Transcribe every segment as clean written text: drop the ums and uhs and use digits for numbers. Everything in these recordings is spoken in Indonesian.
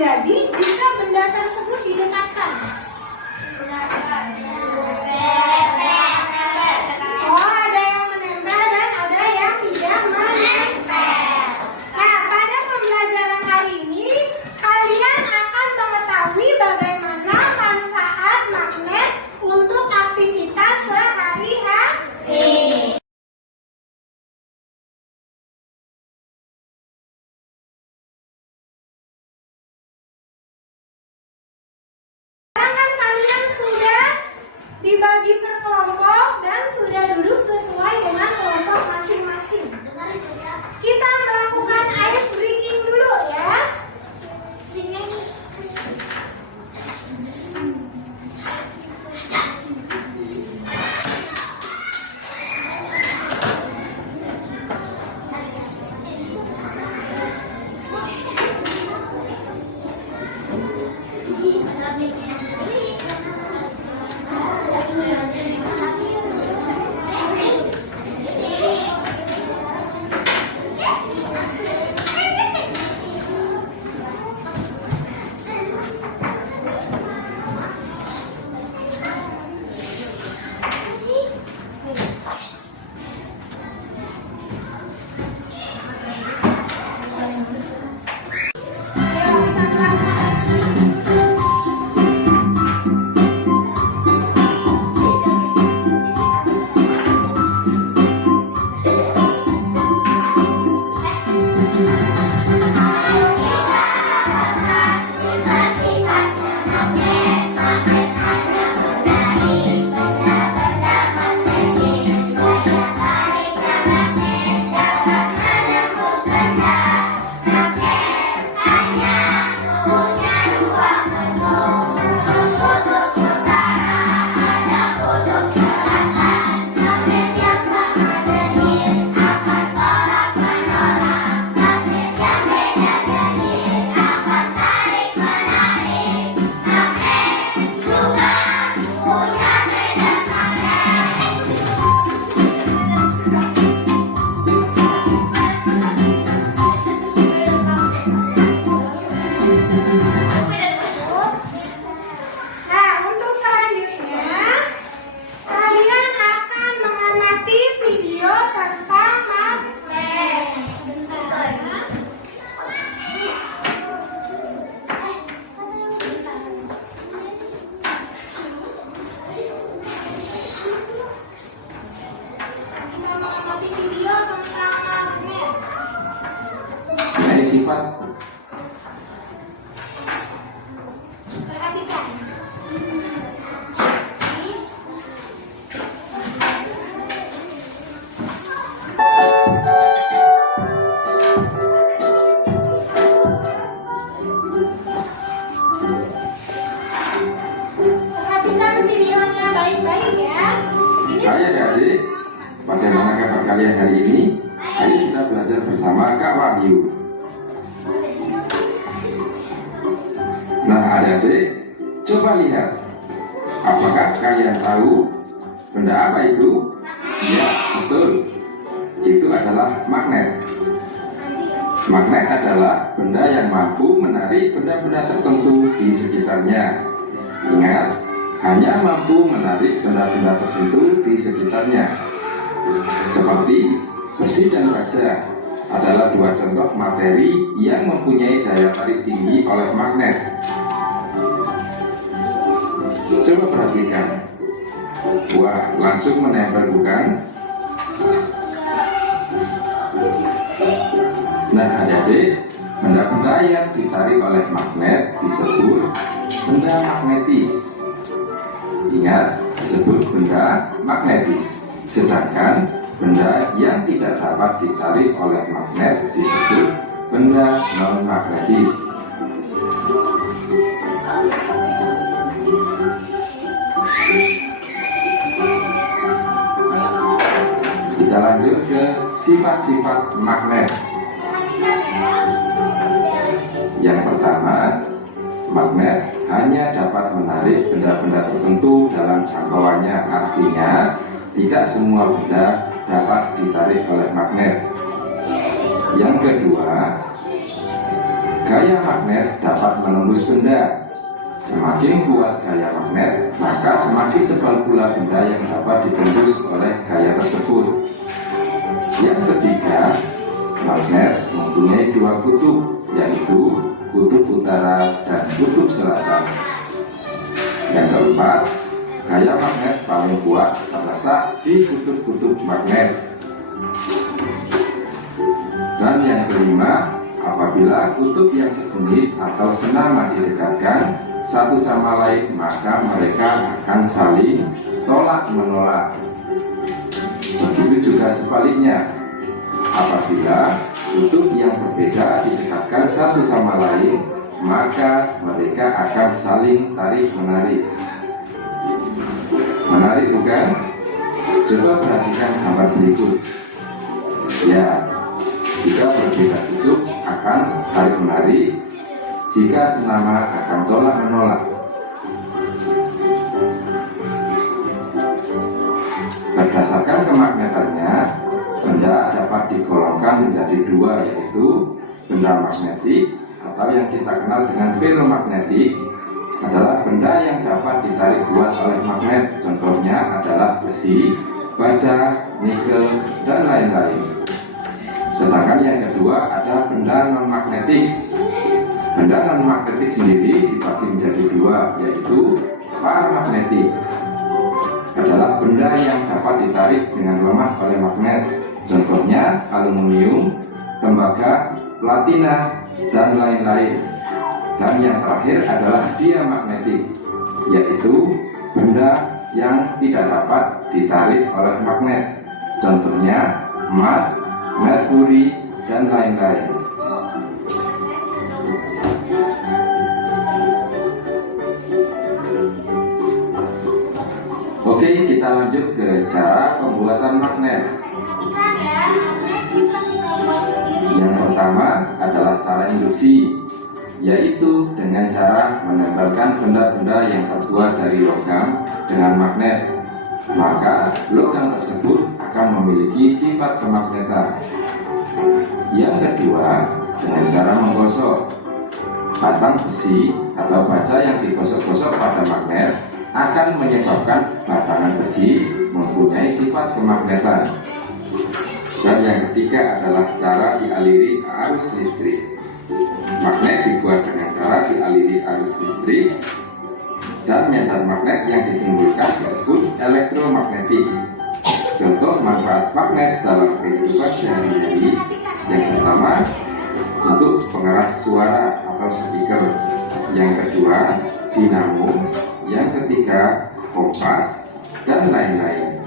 terjadi jika benda tersebut didekatkan? Oh, ada yang menempel dan ada yang tidak menempel. Nah, pada pembelajaran kali ini, kalian akan mengetahui bagaimana manfaat magnet untuk aktivitas sehari-hari. Dibagi per kelompok dan sudah duduk sesuai dengan kelompok masing-masing. Kita melakukan ice breaking dulu ya. Sifat perhatikan. Perhatikan videonya baik-baik ya. Hai adik-adik, bagaimana kabar kalian hari ini? Ayo kita belajar bersama Kak Wahyu. Nah adik-adik, coba lihat. Apakah kalian tahu benda apa itu? Ya, betul. Itu adalah magnet. Magnet adalah benda yang mampu menarik benda-benda tertentu di sekitarnya. Ingat, hanya mampu menarik benda-benda tertentu di sekitarnya. Seperti besi dan baja adalah dua contoh materi yang mempunyai daya tarik tinggi oleh magnet. Coba perhatikan. Wah, langsung menempel bukan? Nah adik-adik, benda-benda yang ditarik oleh magnet disebut benda magnetis. Ingat, disebut benda magnetis. Sedangkan benda yang tidak dapat ditarik oleh magnet disebut benda non-magnetis. Kita lanjut ke sifat-sifat magnet. Yang pertama, magnet hanya dapat menarik benda-benda tertentu dalam jangkauannya. Artinya, tidak semua benda dapat ditarik oleh magnet. Yang kedua, gaya magnet dapat menembus benda. Semakin kuat gaya magnet, maka semakin tebal pula benda yang dapat ditembus oleh gaya tersebut. Yang ketiga, magnet mempunyai dua kutub, yaitu kutub utara dan kutub selatan. Yang keempat, gaya magnet paling kuat terletak di kutub-kutub magnet. Dan yang kelima, apabila kutub yang sejenis atau senama didekatkan satu sama lain, maka mereka akan saling tolak menolak. Begitu juga sebaliknya, apabila kutub yang berbeda didekatkan satu sama lain, maka mereka akan saling tarik menarik. Menarik bukan? Coba perhatikan gambar berikut. Ya, jika berbeda kutub akan tarik menarik, jika senama akan tolak menolak. Berdasarkan kemagnetannya, benda dapat digolongkan menjadi dua, yaitu benda magnetik atau yang kita kenal dengan ferromagnetik adalah benda yang dapat ditarik kuat oleh magnet. Contohnya adalah besi, baja, nikel, dan lain-lain. Sedangkan yang kedua ada benda non-magnetik. Benda non-magnetik sendiri dibagi menjadi dua, yaitu paramagnetik. Adalah benda yang dapat ditarik dengan lemah oleh magnet. Contohnya aluminium, tembaga, platina, dan lain-lain. Dan yang terakhir adalah diamagnetik, yaitu benda yang tidak dapat ditarik oleh magnet. Contohnya emas, merkuri, dan lain-lain. Oke, kita lanjut ke cara pembuatan magnet. Yang pertama adalah cara induksi, yaitu dengan cara menempelkan benda-benda yang terbuat dari logam dengan magnet. Maka logam tersebut akan memiliki sifat kemagnetan. Yang kedua, dengan cara menggosok. Batang besi atau baja yang digosok-gosok pada magnet akan menyebabkan batangan besi mempunyai sifat kemagnetan. Dan yang ketiga adalah cara dialiri arus listrik. Magnet dibuat dengan cara dialiri arus listrik, dan medan magnet yang ditimbulkan disebut elektromagnetik. Contoh manfaat magnet dalam kehidupan sehari-hari: yang pertama, untuk pengeras suara atau speaker. Yang kedua, dinamo. Yang ketiga, kompas, dan lain-lain.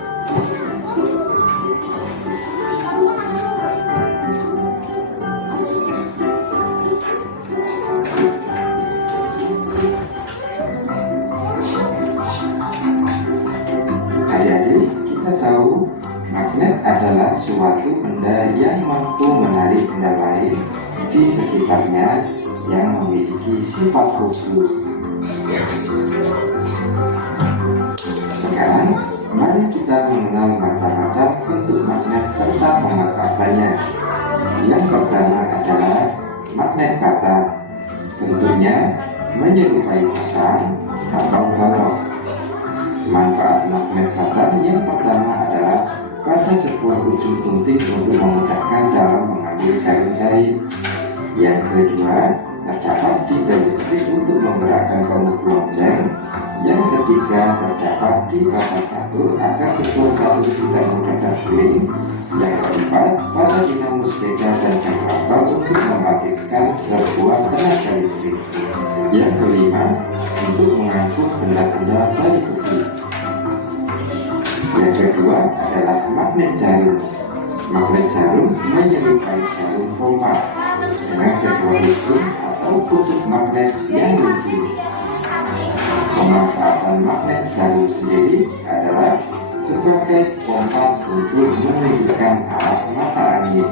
Adik-adik, kita tahu magnet adalah suatu benda yang mampu menarik benda lain di sekitarnya yang memiliki sifat khusus. Sekarang, mari kita mengenal macam-macam bentuk magnet serta pemanfaatannya. Yang pertama adalah magnet batang. Bentuknya menyerupai batang atau balok. Manfaat magnet batang yang pertama adalah pada sebuah ujung gunting untuk memudahkan dalam mengambil jarum jahit. Yang kedua, terdapat di bel listrik untuk menggerakkan penuh lonceng. Yang ketiga, terdapat di batas catur agar sebuah catur tidak mudah terguling. Yang keempat, pada dinamo sepeda dan generator untuk membangkitkan sebuah tenaga listrik. Yang kelima, untuk mengangkut benda-benda dari besi. Yang kedua adalah magnet jarum. Magnet jarum menyerupai jarum kompas dengan kedua ujung atau kutub magnet yang lucu. Pemanfaatan magnet jarum sendiri adalah sebagai kompas untuk menunjukkan arah mata angin.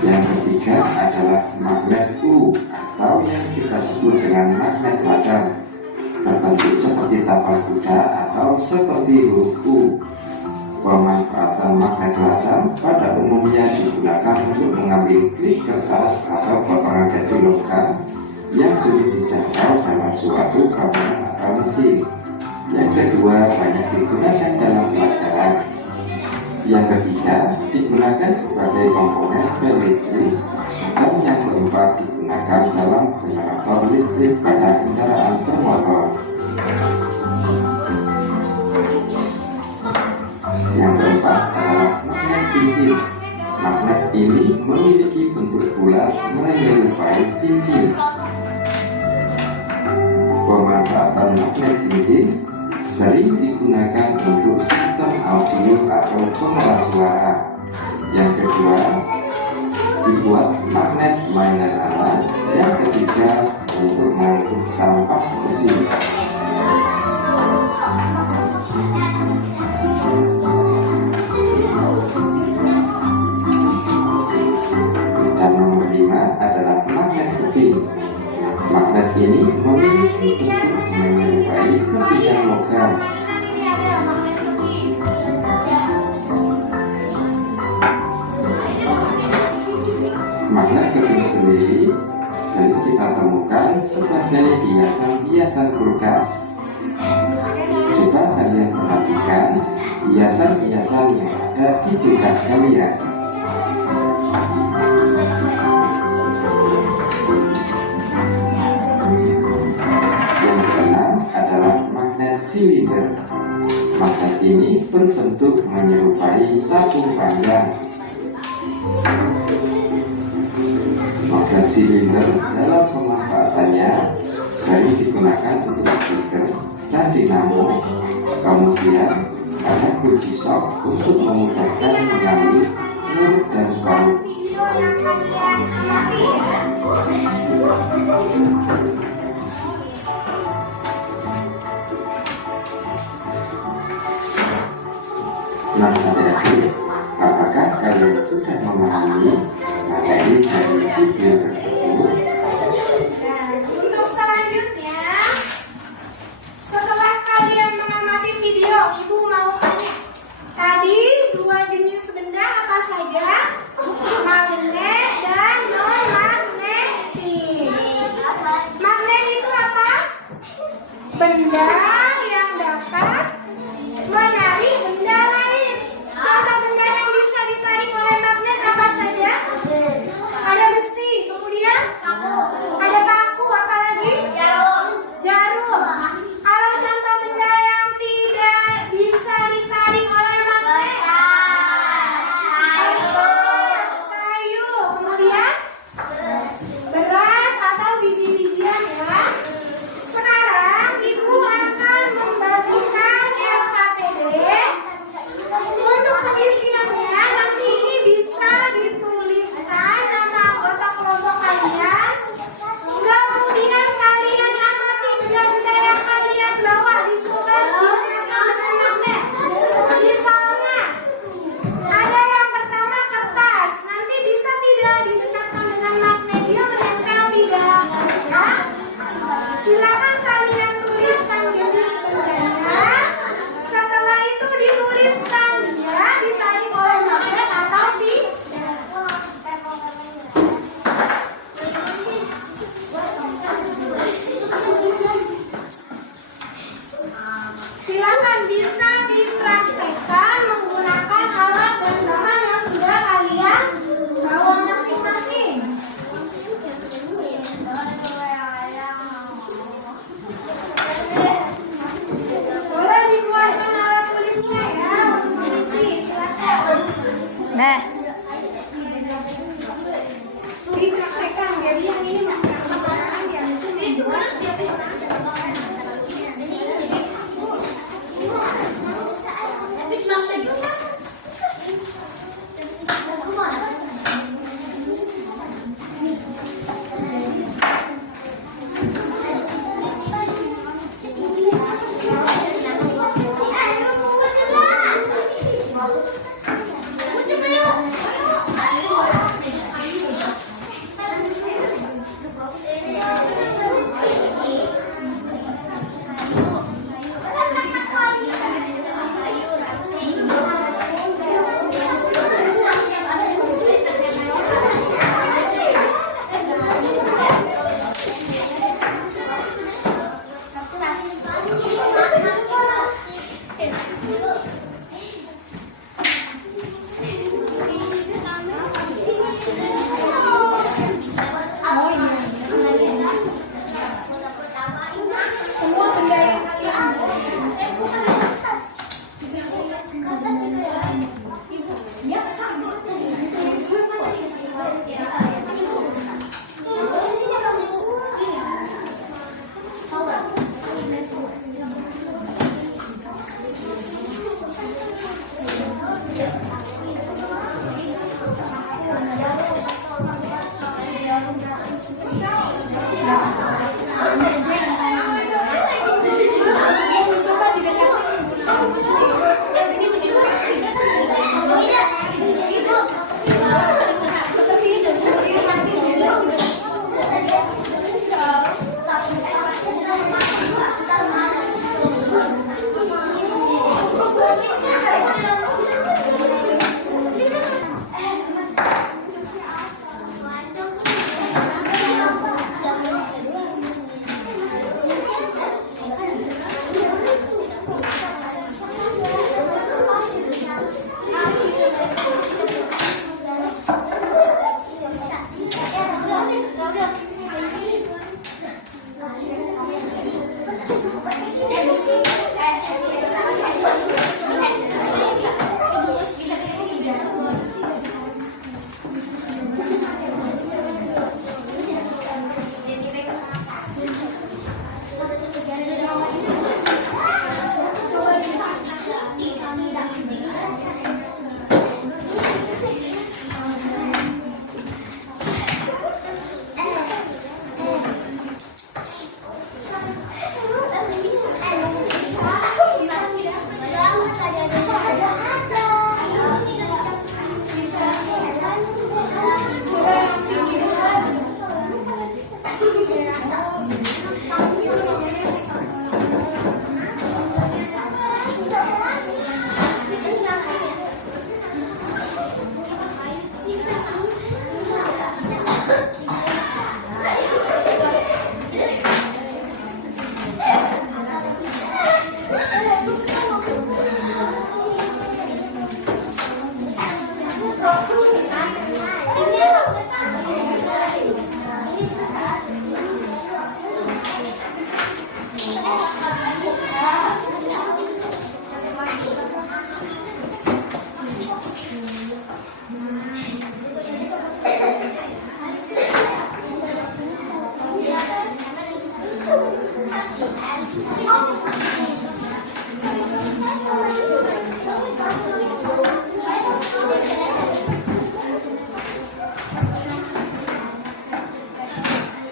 Yang ketiga adalah magnet U atau yang kita sebut dengan magnet ladang. Berbentuk tapal kuda atau seperti huruf U. Pemanfaatan magnet logam pada umumnya digunakan untuk mengambil klip kertas atau potongan kecil logam yang sulit dijangkau dalam suatu kabel atau mesin. Yang kedua, banyak digunakan dalam pelajaran. Yang ketiga, digunakan sebagai komponen bel listrik. Dan yang keempat, digunakan dalam generator listrik pada kendaraan bermotor. Yang keempat adalah magnet cincin. Magnet ini memiliki bentuk bulat menyerupai cincin. Pemanfaatan magnet cincin sering digunakan untuk sistem audio atau pengeras suara. Yang kedua, dibuat magnet mainan anak. Yang ketiga, untuk mengangkut sampah mesin. Dan nomor 5 adalah magnet keping. Magnet ini memiliki bentuk menyerupai kepingan logam. Ini ada magnet keping. Magnet keping sendiri sering kita temukan sebagai hiasan-hiasan kulkas. Coba kalian perhatikan hiasan-hiasan yang ada di kulkas kalian. Yang keenam adalah magnet silinder. Magnet ini berbentuk menyerupai tabung panjang. Magnet silinder dalam pemanfaatannya sering digunakan untuk speaker dan dinamo, kemudian ada kunci shock untuk memudahkan mengambil nur dan baut. Video yang kalian amati. Nah, adik-adik, apakah kalian sudah memahami materi dari video tersebut? Untuk selanjutnya, setelah kalian mengamati video, Ibu mau tanya. Tadi dua jenis benda apa saja? Magnet dan non-magnetik. Magnet itu apa? Benda yang dapat menarik benda lain. Contoh benda yang bisa ditarik oleh magnet apa saja? Ada besi, kemudian ada paku, apa lagi? Jarum. Kalau contoh benda yang tidak bisa ditarik oleh magnet, kayu, kemudian beras atau biji-bijian ya. Sekarang Ibu akan membagikan LKPD. Untuk pengisiannya nanti ini bisa dituliskan nama anggota kelompok kalian. Kemudian kalian amati benda-benda yang kalian bawa, dicoba digunakan dengan magnet. Misalnya ada yang pertama kertas, nanti bisa tidak digunakan dengan magnet, dia menempel di dalam kertas. Silakan kalian tuliskan jenis bendanya. Setelah itu dituliskan dia ditarik oleh magnet atau tidak. Silakan bisa dipraktekkan menggunakan alat dan bahan yang sudah kalian bawa masing-masing. Boleh dikeluarkan alat tulisnya ya untuk mengisi. Silakan. Nah, Dipraktekkan jadi yang ini menggunakan yang membuat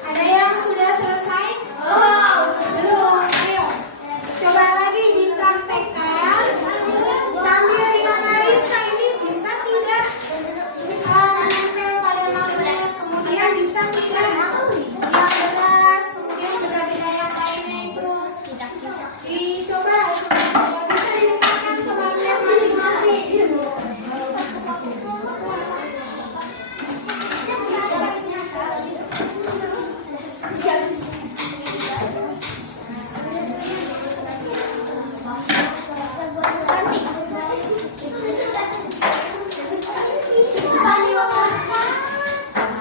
Ada yang sudah selesai? Belum. Ayo, coba lagi dipraktekkan sambil dianalisa ini bisa tidak menempel pada magnet, kemudian bisa tidak yang beras, kemudian benda-benda yang lainnya itu dicoba supaya bisa dilekatkan ke magnet masing-masing.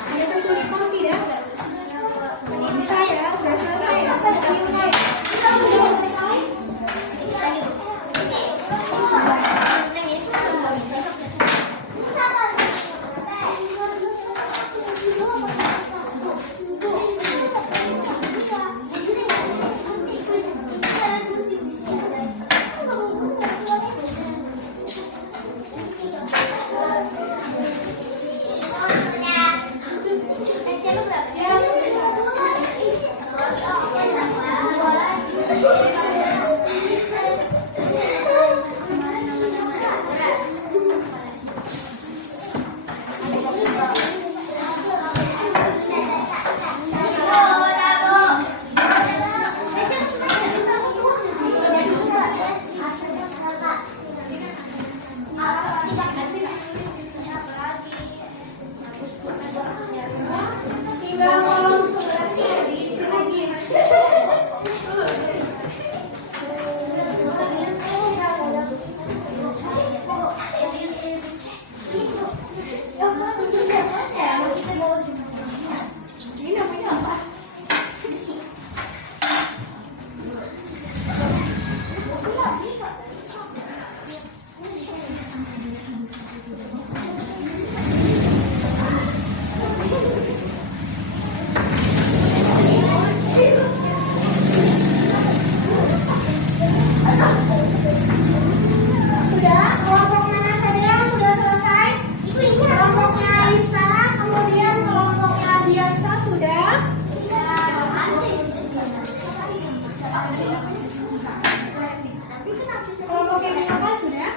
Ada kesulitan tidak? Bisa ya, sudah selesai. Sudah selesai? Tinggal kolom suratnya diisi lagi. Ini namanya apa? Sudah? Kelompok mana saja yang sudah selesai? Kelompoknya Aisyah, kemudian kelompoknya Diansa sudah? Kelompoknya Mustafa sudah?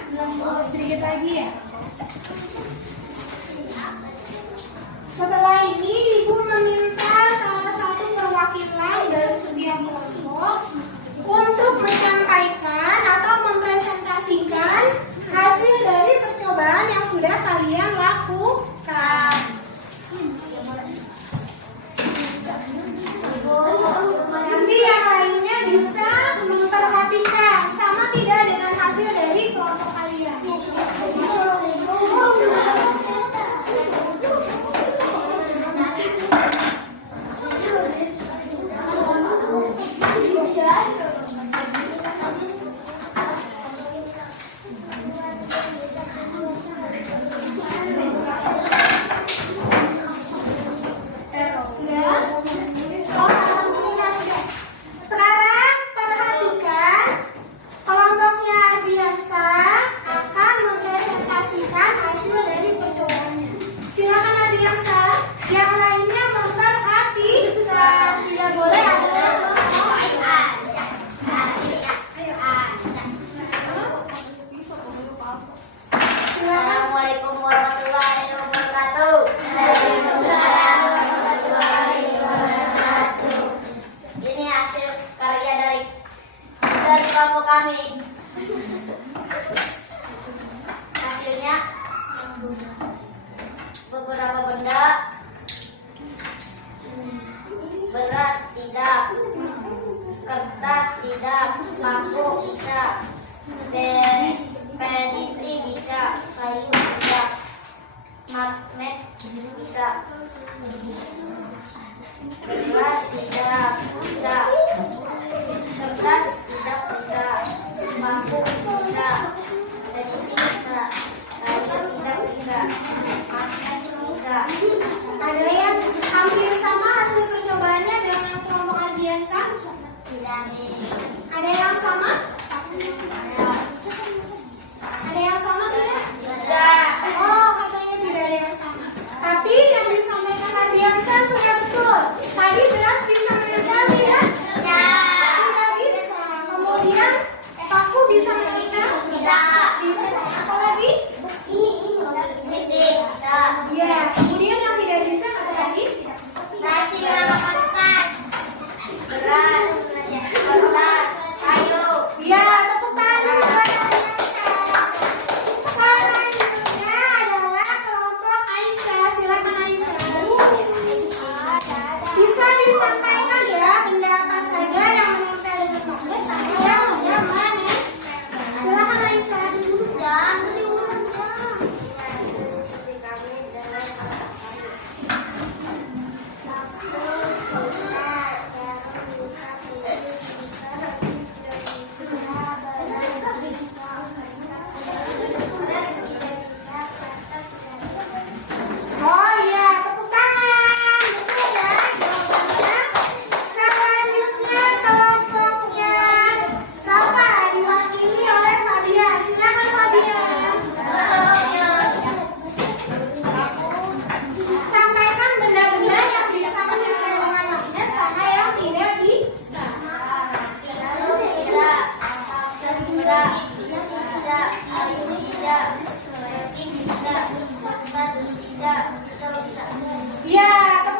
Sedikit lagi ya. Setelah ini Ibu meminta salah satu perwakilan dari setiap kelompok untuk menyampaikan atau mempresentasikan hasil dari percobaan yang sudah kalian lakukan. Nanti yang lainnya bisa memperhatikan sama dari kelompok kami. Hasilnya beberapa benda, beras tidak, kertas tidak, lampu bisa, peniti bisa, kayu tidak, magnet bisa, beras tidak bisa, kertas tidak bisa, lampu bisa, peniti bisa, kayu tidak bisa, magnet bisa. Ada yang hampir sama hasil percobaannya dengan kelompok Ardiansa? Ada yang sama? Ada yang sama tidak? Oh, katanya tidak ada yang sama. Tapi yang disampaikan Ardiansa sudah betul. Tadi beras bisa menempel tidak? Tidak bisa. Kemudian paku bisa menempel? Bisa. Bisa. Apa lagi? Ya. Kemudian yang tidak bisa apa lagi? Nasi sama kertas, beras, kertas, kayu. Ya, tepuk tangan dulu buat Ardiansa. Selanjutnya adalah kelompok Aisyah. Silakan Aisyah. Bisa disampaikan ya benda apa saja yang menempel dengan magnet sama yang tidak menempel. Silakan Aisyah. Jangan diulang. Oh iya, tepuk tangan. Betul ya jawabannya. Selanjutnya kelompoknya Rafa diwakili oleh Fabian. Silakan Fabian. Sampaikan benda-benda yang bisa menempel dengan magnet sama yang tidak bisa. Ya, tepuk